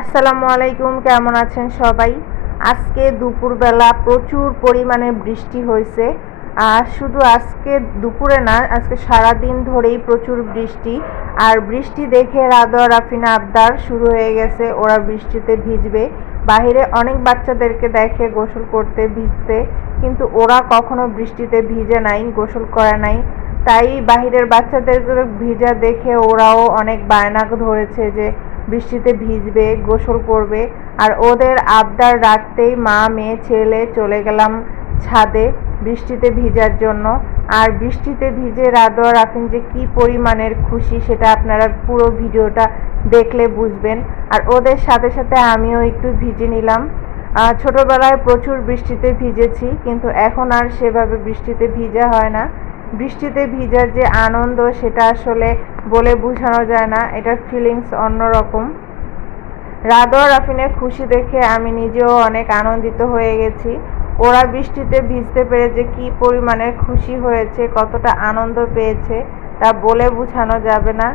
আসসালামু আলাইকুম, কেমন আছেন সবাই? আজকে দুপুরবেলা প্রচুর পরিমাণে বৃষ্টি হয়েছে। আর শুধু আজকে দুপুরে না, আজকে সারাদিন ধরেই প্রচুর বৃষ্টি। আর বৃষ্টি দেখে রাদা রাফিনা আবদার শুরু হয়ে গেছে, ওরা বৃষ্টিতে ভিজবে। বাহিরে অনেক বাচ্চাদেরকে দেখে গোসল করতে ভিজতে, কিন্তু ওরা কখনো বৃষ্টিতে ভিজে নাই, গোসল করে নাই। তাই বাহিরের বাচ্চাদের ভিজা দেখে ওরাও অনেক বায়না ধরেছে যে বৃষ্টিতে ভিজবে, গোসল করবে। আর ওদের আবদার রাখতেই মা মেয়ে ছেলে চলে গেলাম ছাদে বৃষ্টিতে ভিজার জন্য। আর বৃষ্টিতে ভিজে রাদোয়া রাফিন যে কী পরিমাণের খুশি সেটা আপনারা পুরো ভিডিওটা দেখলে বুঝবেন। আর ওদের সাথে সাথে আমিও একটু ভিজে নিলাম। ছোটোবেলায় প্রচুর বৃষ্টিতে ভিজেছি, কিন্তু এখন আর সেভাবে বৃষ্টিতে ভিজা হয় না। বৃষ্টিতে ভিজার যে আনন্দ সেটা আসলে বলে বোঝানো যায় না, এটার ফিলিংস অন্যরকম। রাদোয়া রাফিনের খুশি দেখে আমি নিজেও অনেক আনন্দিত হয়ে গেছি। ওরা বৃষ্টিতে ভিজতে পেরে যে কী পরিমাণের খুশি হয়েছে, কতটা আনন্দ পেয়েছে তা বলে বোঝানো যাবে না।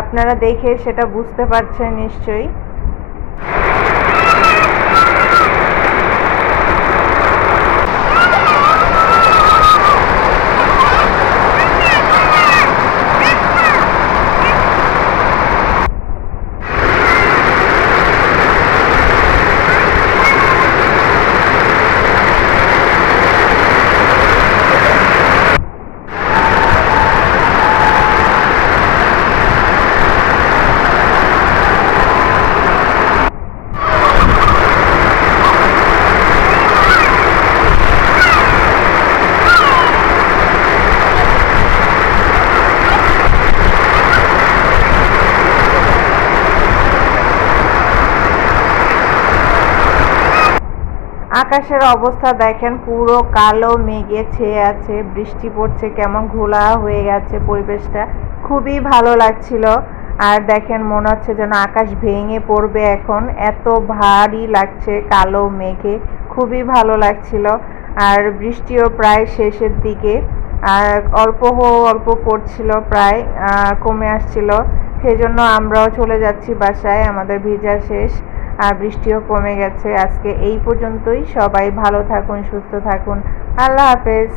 আপনারা দেখে সেটা বুঝতে পারছেন নিশ্চয়ই। আকাশের অবস্থা দেখেন, পুরো কালো মেঘে ছেয়ে আছে, বৃষ্টি পড়ছে, কেমন ঘোলা হয়ে গেছে পরিবেশটা। খুবই ভালো লাগছিল। আর দেখেন মনে হচ্ছে যেন আকাশ ভেঙে পড়বে এখন, এত ভারী লাগছে কালো মেঘে। খুবই ভালো লাগছিল। আর বৃষ্টিও প্রায় শেষের দিকে, আর অল্প অল্প পড়ছিল, প্রায় কমে আসছিল। সেই জন্য আমরাও চলে যাচ্ছি বাসায়, আমাদের ভিজা শেষ আর বৃষ্টিও কমে গেছে। আজকে এই পর্যন্তই। সবাই ভালো থাকুন, সুস্থ থাকুন। আল্লাহ হাফেজ।